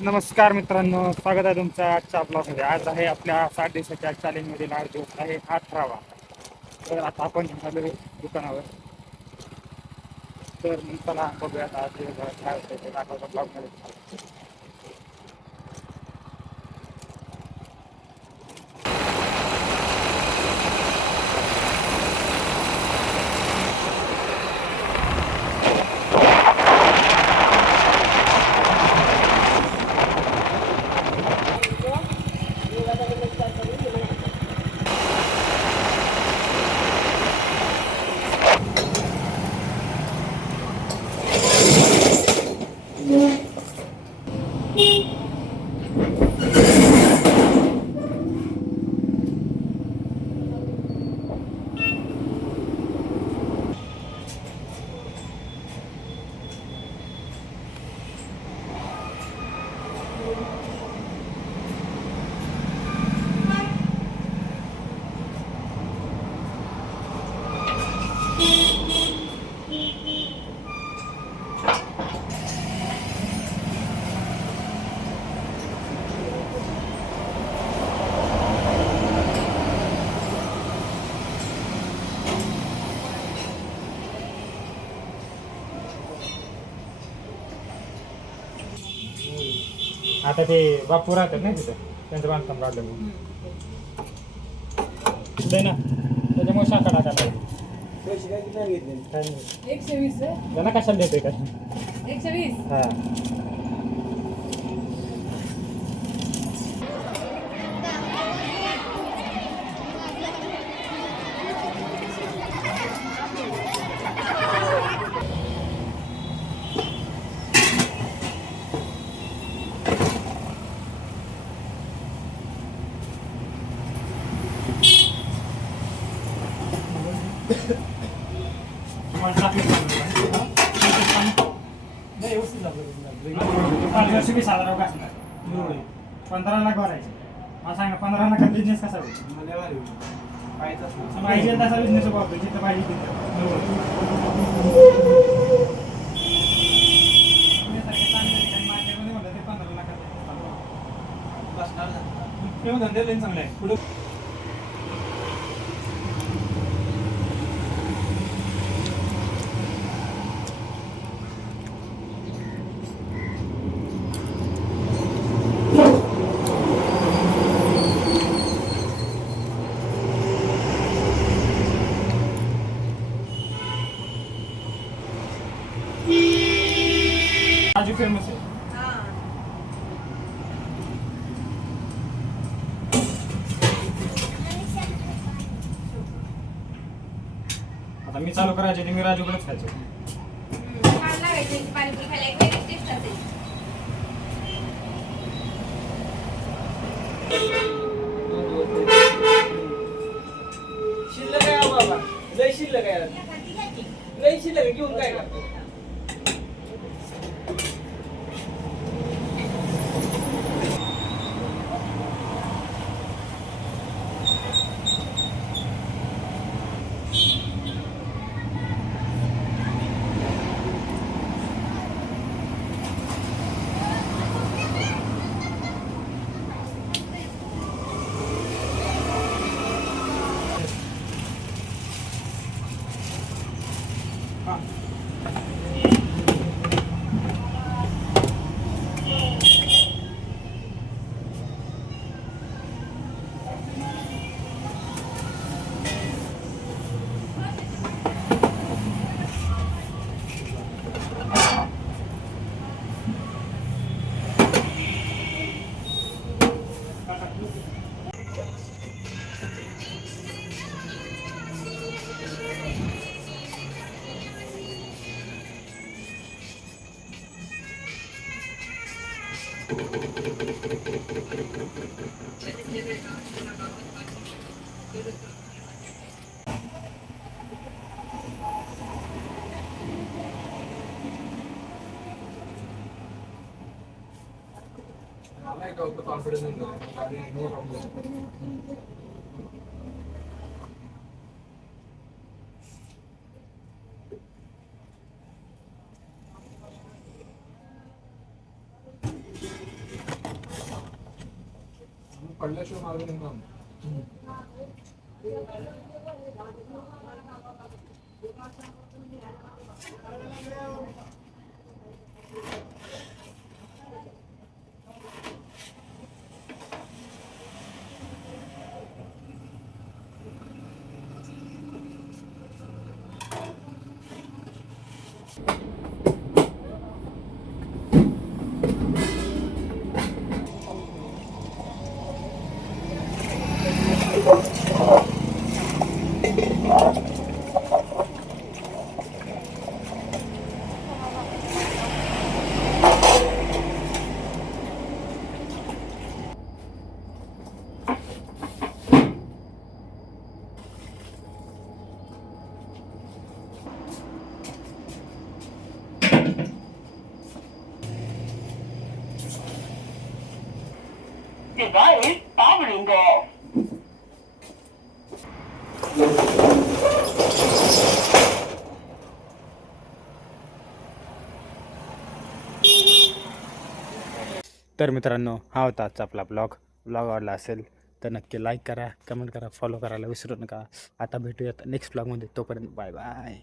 नमस्कार मित्रांनो स्वागत आहे तुमच्या आजच्या ब्लॉगमध्ये आज आहे आपल्या साठ दिवसाच्या चॅलेंजमधील आठ दिवस आहे अठरावा. तर आता आपण झालो दुकानावर. तर मग चला बघूयात आज दिवसभरात काय होतं ते दाखवतो ब्लॉगमध्ये आता ते बापू राहतात ना तिथं. त्यांचं बांधकाम काढलं मी ना त्याच्यामुळे शाखा टाकायला. पैसे काय किती सांगितले काय नाही. एकशे वीस आहे. त्यांना कशाला देतोय का एकशे वीस? हा. पंधरा लाख भरायचे मला सांगा पंधरा लाखात बिझनेस कसा होईल पाहिजे तसा बिझनेस वापरतो जिथं पाहिजे तिथं पुण्यासारख्या चांगल्या ठिकाणी market मध्ये म्हणलं ते 15 लाखात धंदे चांगले आहे फेमस आहे. आता मी चालू करायचे ते मी राजूकडेच खायचो. छान लागायची पाणीपुरी खायला एक वेगळीच टेस्ट असेल शिल्लक आहे अहो बाबा. लय शिल्लक आहे. लय शिल्लक आहे. घेऊन काय करतो? Like, confidence in the Kalash yung halo ng Device तर मित्रांनो हा होता आजचा आपला ब्लॉग ब्लॉग आवडला असेल तर नक्की लाईक करा कमेंट करा फॉलो करायला विसरू नका. आता भेटूयात नेक्स्ट ब्लॉगमध्ये तोपर्यंत बाय बाय